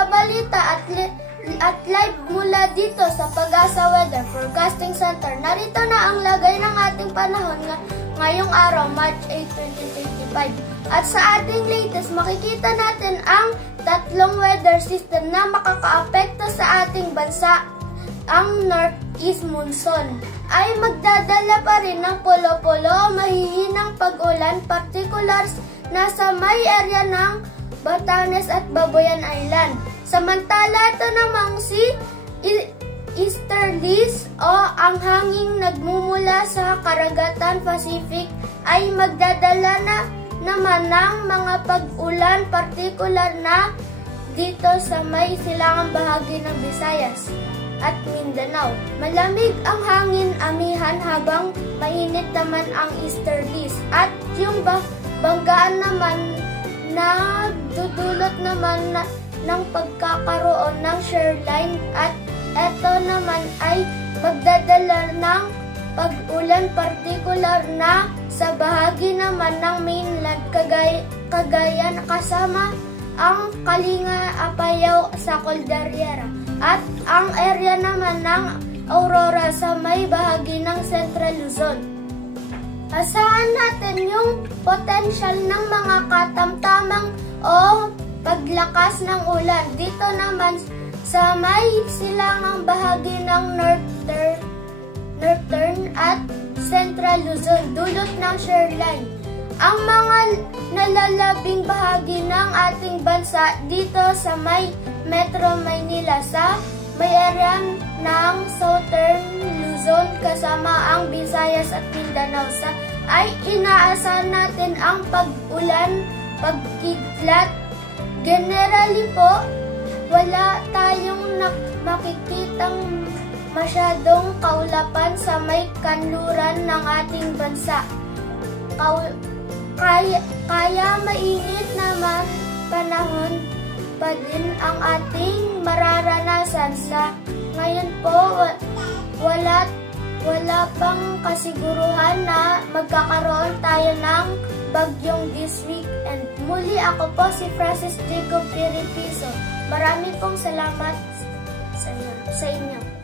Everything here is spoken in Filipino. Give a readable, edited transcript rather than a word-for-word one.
nagbabalita at live mula dito sa Pag-asa Weather Forecasting Center. Narito na ang lagay ng ating panahon ngayong araw, March 8, 2025. At sa ating latest, makikita natin ang tatlong weather system na makakaapekto sa ating bansa. Ang Northeast Monsoon ay magdadala pa rin ng polo-polo o mahihinang pag-ulan, particulars na sa may area ng Batanes at Babuyan Island. Samantala, ito namang si easterlies o ang hanging nagmumula sa karagatan Pacific ay magdadala naman ng mga pag-ulan, partikular na dito sa may silangang bahagi ng Visayas at Mindanao. Malamig ang hangin amihan habang mainit naman ang easterlies at yung banggaan naman na dudulot naman ng pagkakaroon ng shoreline at ito naman ay magdadala ng pag-ulan, partikular na sa bahagi naman ng mainland Cagayan kasama ang Kalinga, Apayao sa Cordillera at ang area naman ng Aurora sa may bahagi ng Central Luzon. Asahan natin yung potential ng mga katamtamang o paglakas ng ulan. Dito naman sa may silangang bahagi ng Northern at Central Luzon, dulot ng shoreline. Ang mga nalalabing bahagi ng ating bansa dito sa may Metro Manila sa may area ng Southern Luzon kasama ang Visayas at Mindanao ay inaasahan natin ang pag-ulan, pagkidlat. Generally po, wala tayong makikitang masyadong kaulapan sa may kanluran ng ating bansa. Kaya mainit naman panahon pa din ang ating mararanasan sa ngayon po. Wala pang kasiguruhan na magkakaroon tayo ng bagyong this week. And muli ako po si Francis Jacob Piripiso. Marami pong salamat sa inyo.